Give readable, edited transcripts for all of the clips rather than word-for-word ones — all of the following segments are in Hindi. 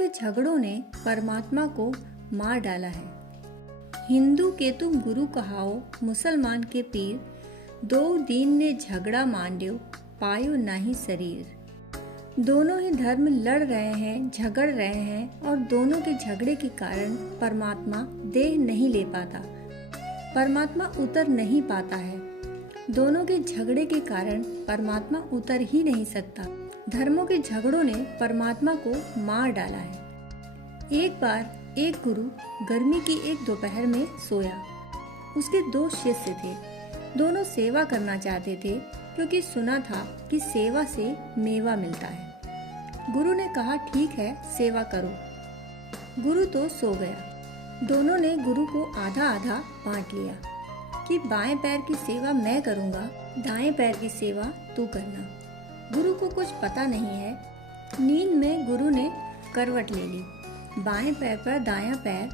के झगड़ों ने परमात्मा को मार डाला है। हिंदू के तुम गुरु कहाओ, मुसलमान के पीर, दो दीन ने झगड़ा मांड्यो, पायो नाही शरीर। दोनों ही धर्म लड़ रहे हैं, झगड़ रहे हैं और दोनों के झगड़े के कारण परमात्मा देह नहीं ले पाता, परमात्मा उतर नहीं पाता है। दोनों के झगड़े के कारण परमात्मा उतर ही नहीं सकता। धर्मों के झगड़ों ने परमात्मा को मार डाला है। एक बार एक गुरु गर्मी की एक दोपहर में सोया। उसके दो शिष्य थे। दोनों सेवा करना चाहते थे क्योंकि सुना था कि सेवा से मेवा मिलता है। गुरु ने कहा, ठीक है, सेवा करो। गुरु तो सो गया। दोनों ने गुरु को आधा आधा बांट लिया कि बाएं पैर की सेवा मैं करूंगा, दाएं पैर की सेवा तू करना। गुरु को कुछ पता नहीं है। नींद में गुरु ने करवट ले ली। बाएं पैर पर दायां पैर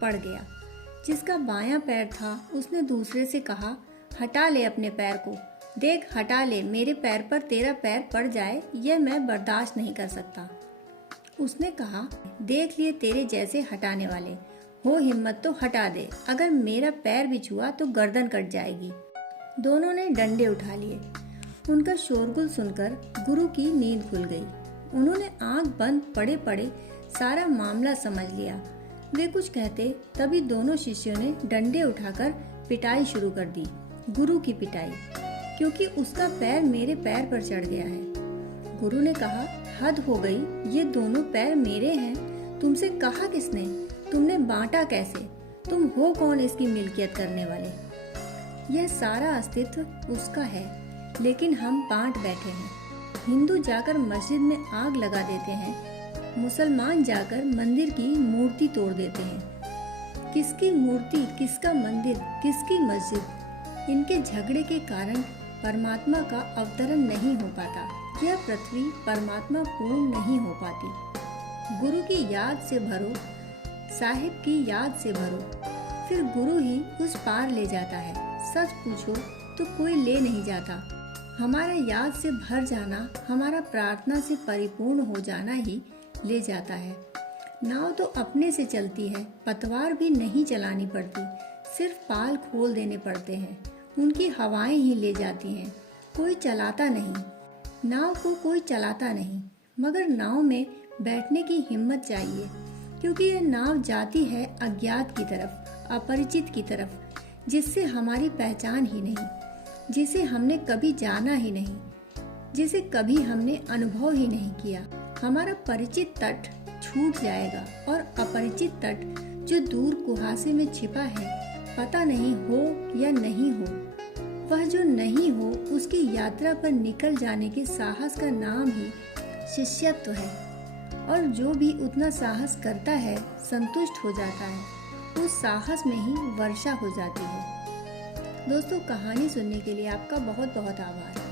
पड़ गया। जिसका बायां पैर था उसने दूसरे से कहा, हटा ले अपने पैर को, देख हटा ले, मेरे पैर पर तेरा पैर पड़ जाए यह मैं बर्दाश्त नहीं कर सकता। उसने कहा, देख लिए तेरे जैसे हटाने वाले, हो हिम्मत तो हटा दे, अगर मेरा पैर भी छुआ तो गर्दन कट जाएगी। दोनों ने डंडे उठा लिए। उनका शोरगुल सुनकर गुरु की नींद खुल गई। उन्होंने आंख बंद पड़े पड़े सारा मामला समझ लिया। वे कुछ कहते तभी दोनों शिष्यों ने डंडे उठाकर पिटाई शुरू कर दी। गुरु की पिटाई, क्योंकि उसका पैर मेरे पैर पर चढ़ गया है। गुरु ने कहा, हद हो गई, ये दोनों पैर मेरे हैं, तुमसे कहा किसने, तुमने बांटा कैसे, तुम हो कौन इसकी मिल्कियत करने वाले। यह सारा अस्तित्व उसका है, लेकिन हम बांट बैठे हैं। हिंदू जाकर मस्जिद में आग लगा देते हैं, मुसलमान जाकर मंदिर की मूर्ति तोड़ देते हैं। किसकी मूर्ति, किसका मंदिर, किसकी मस्जिद। इनके झगड़े के कारण परमात्मा का अवतरण नहीं हो पाता। यह पृथ्वी परमात्मा पूर्ण नहीं हो पाती। गुरु की याद से भरो, साहिब की याद से भरो, फिर गुरु ही उस पार ले जाता है। सच पूछो तो कोई ले नहीं जाता। हमारा याद से भर जाना, हमारा प्रार्थना से परिपूर्ण हो जाना ही ले जाता है। नाव तो अपने से चलती है, पतवार भी नहीं चलानी पड़ती, सिर्फ पाल खोल देने पड़ते हैं। उनकी हवाएं ही ले जाती हैं, कोई चलाता नहीं। नाव को कोई चलाता नहीं, मगर नाव में बैठने की हिम्मत चाहिए, क्योंकि यह नाव जाती है अज्ञात की तरफ, अपरिचित की तरफ, जिससे हमारी पहचान ही नहीं, जिसे हमने कभी जाना ही नहीं, जिसे कभी हमने अनुभव ही नहीं किया। हमारा परिचित तट छूट जाएगा और अपरिचित तट जो दूर कुहासे में छिपा है, पता नहीं हो या नहीं हो, वह जो नहीं हो उसकी यात्रा पर निकल जाने के साहस का नाम ही शिष्यत्व है। और जो भी उतना साहस करता है, संतुष्ट हो जाता है, उस साहस में ही वर्षा हो जाती है। दोस्तों, कहानी सुनने के लिए आपका बहुत बहुत आभार।